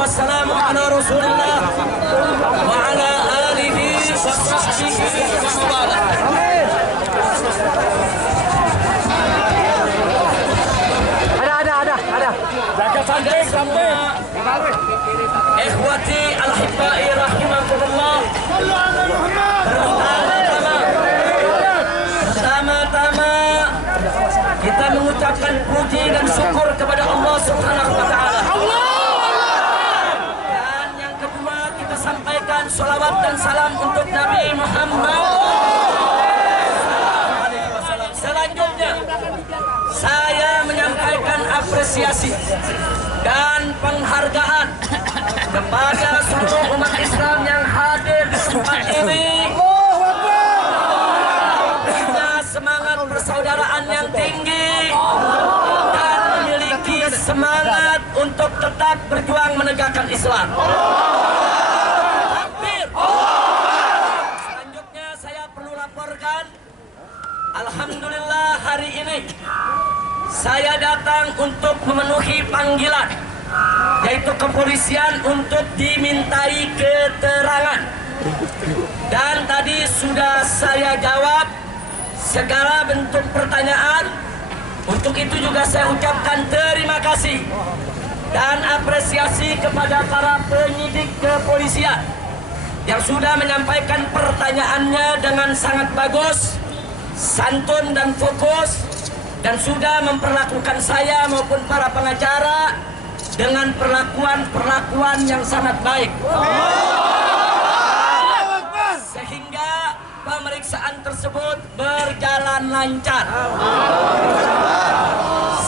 wassalamu ala Rasulillah wa ala alihi wa sahbihi wa wala. Ada. Jaga samping. Ikhwati al-hibbai rahimakumullah. Pertama-tama kita mengucapkan puji dan syukur kepada Allah Subhanahu wa taala. Dan yang kedua kita sampaikan sholawat dan salam untuk Nabi Muhammad. Selanjutnya saya menyampaikan apresiasi dan penghargaan kepada seluruh umat Islam yang hadir di tempat ini. Punya semangat persaudaraan yang tinggi dan memiliki semangat untuk tetap berjuang menegakkan Islam. Takbir. Selanjutnya saya perlu laporkan, alhamdulillah hari ini saya datang untuk memenuhi panggilan, yaitu kepolisian untuk dimintai keterangan. Dan tadi sudah saya jawab segala bentuk pertanyaan. Untuk itu juga saya ucapkan terima kasih dan apresiasi kepada para penyidik kepolisian yang sudah menyampaikan pertanyaannya dengan sangat bagus, santun dan fokus, dan sudah memperlakukan saya maupun para pengacara dengan perlakuan yang sangat baik, sehingga pemeriksaan tersebut berjalan lancar.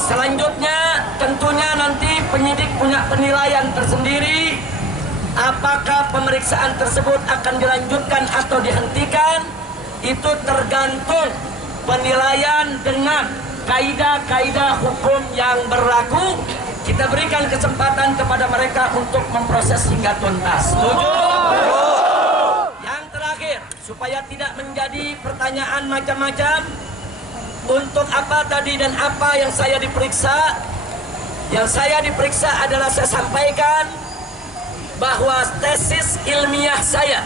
Selanjutnya tentunya nanti penyidik punya penilaian tersendiri apakah pemeriksaan tersebut akan dilanjutkan atau dihentikan. Itu tergantung penilaian dengan kaidah-kaidah hukum yang berlaku. Kita berikan kesempatan kepada mereka untuk memproses hingga tuntas. Setuju? Yang terakhir, supaya tidak menjadi pertanyaan macam-macam, untuk apa tadi dan apa yang saya diperiksa? Yang saya diperiksa adalah saya sampaikan bahwa tesis ilmiah saya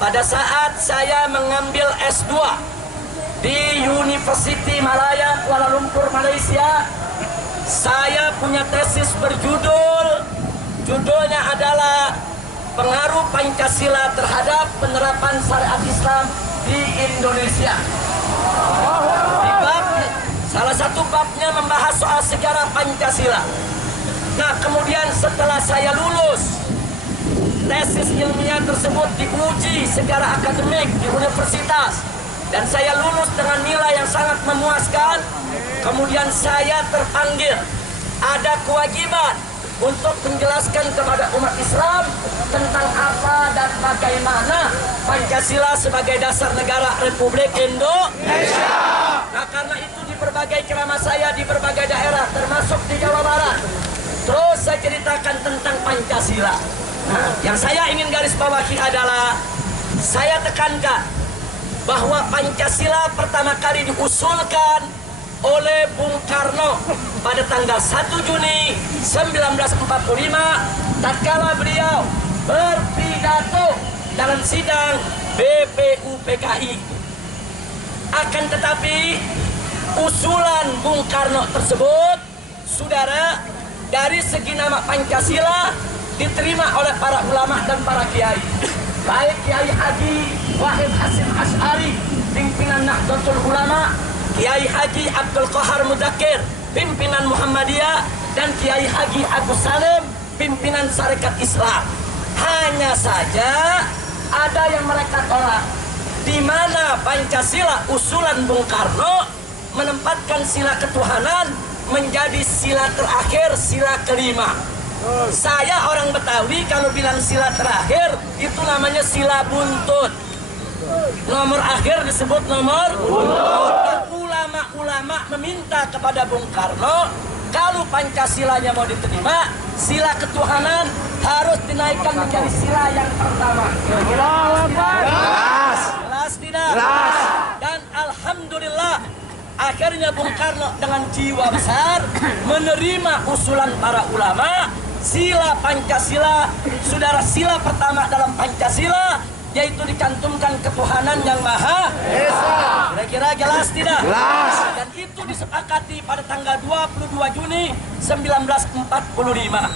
pada saat saya mengambil S2 di University Malaya Kuala Lumpur, Malaysia, saya punya tesis judulnya adalah pengaruh Pancasila terhadap penerapan syariat Islam di Indonesia. Salah satu babnya membahas soal sejarah Pancasila. Nah, kemudian setelah saya lulus, tesis ilmiah tersebut diuji secara akademik di universitas, dan saya lulus dengan nilai yang sangat memuaskan. Kemudian saya terpanggil, ada kewajiban untuk menjelaskan kepada umat Islam tentang apa dan bagaimana Pancasila sebagai dasar negara Republik Indonesia. Nah, karena itu di berbagai ceramah saya di berbagai daerah, termasuk di Jawa Barat, terus saya ceritakan tentang Pancasila. Nah, yang saya ingin garis bawahi adalah saya tekankan bahwa Pancasila pertama kali diusulkan oleh Bung Karno pada tanggal 1 Juni 1945 tatkala beliau berpidato dalam sidang BPUPKI. Akan tetapi usulan Bung Karno tersebut, saudara, dari segi nama Pancasila diterima oleh para ulama dan para kiai, baik Kiai Haji Wahid Hasyim Asy'ari, pimpinan Nahdlatul Ulama, Kiai Haji Abdul Qahar Mudakir, pimpinan Muhammadiyah, dan Kiai Haji Agus Salim, pimpinan Sarekat Islam. Hanya saja ada yang mereka tolak, di mana Pancasila usulan Bung Karno menempatkan sila ketuhanan menjadi sila terakhir, sila kelima. Saya orang Betawi kalau bilang sila terakhir itu namanya sila buntut. Nomor akhir disebut nomor buntut. Ulama-ulama meminta kepada Bung Karno, kalau Pancasilanya mau diterima, sila ketuhanan harus dinaikkan menjadi sila yang pertama. Jelas tidak? Jelas. Dan alhamdulillah akhirnya Bung Karno dengan jiwa besar menerima usulan para ulama, sila Pancasila, saudara, sila pertama dalam Pancasila yaitu dicantumkan ketuhanan yang Maha Esa. Kira-kira jelas tidak? Jelas. Dan itu disepakati pada tanggal 22 Juni 1945.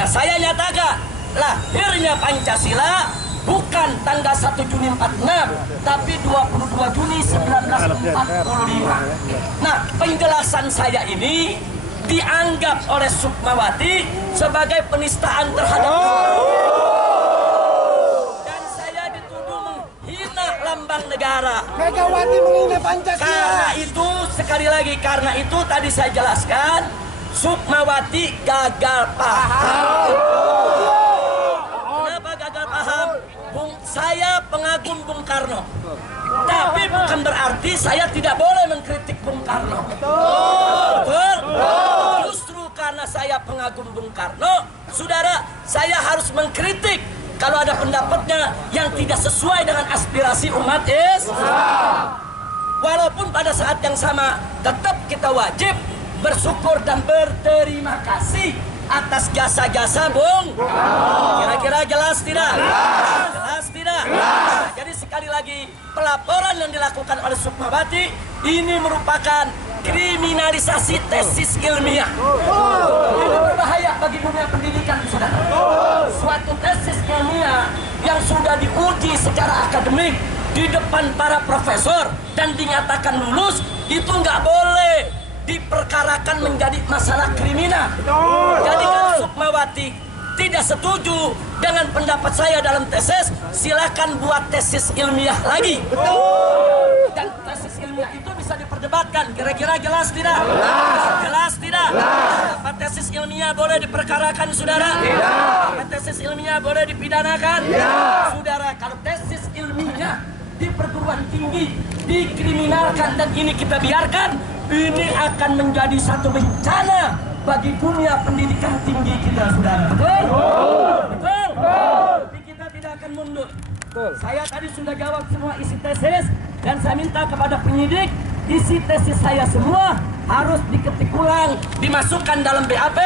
Nah, saya nyatakan lahirnya Pancasila bukan tanggal 1 Juni 46, tapi 22 Juni 1945. Nah, penjelasan saya ini dianggap oleh Sukmawati sebagai penistaan terhadap dan saya dituduh menghina lambang negara. Megawati menghina Pancasila. Karena itu, sekali lagi, karena itu tadi saya jelaskan, Sukmawati gagal paham. Kenapa gagal paham? Saya pengagum Bung Karno, tapi bukan berarti saya tidak boleh mengkritik Bung Karno. Betul? Justru karena saya pengagum Bung Karno, saudara, saya harus mengkritik kalau ada pendapatnya yang tidak sesuai dengan aspirasi umat Islam. Walaupun pada saat yang sama tetap kita wajib bersyukur dan berterima kasih atas jasa-jasa Bung. Kira-kira jelas tidak? Jelas tidak? Jadi sekali lagi, pelaporan yang dilakukan oleh Sukmawati ini merupakan kriminalisasi tesis ilmiah. Ini berbahaya bagi dunia pendidikan, saudara. Suatu tesis ilmiah yang sudah diuji secara akademik di depan para profesor dan dinyatakan lulus, itu nggak boleh diperkarakan menjadi masalah kriminal. Jadi kalau Sukmawati tidak setuju dengan pendapat saya dalam tesis, silakan buat tesis ilmiah lagi. Dan tesis ilmiah itu bisa diperdebatkan. Kira-kira jelas tidak? Jelas tidak? Apa tesis ilmiah boleh diperkarakan, saudara? Apa tesis ilmiah boleh dipidanakan? Saudara, kalau tesis ilmiah di perguruan tinggi dikriminalkan dan ini kita biarkan, ini akan menjadi satu bencana bagi dunia pendidikan tinggi kita, saudara. Betul? Betul? Tapi kita tidak akan mundur. Saya tadi sudah jawab semua isi tesis dan saya minta kepada penyidik isi tesis saya semua harus diketik ulang, dimasukkan dalam BAP.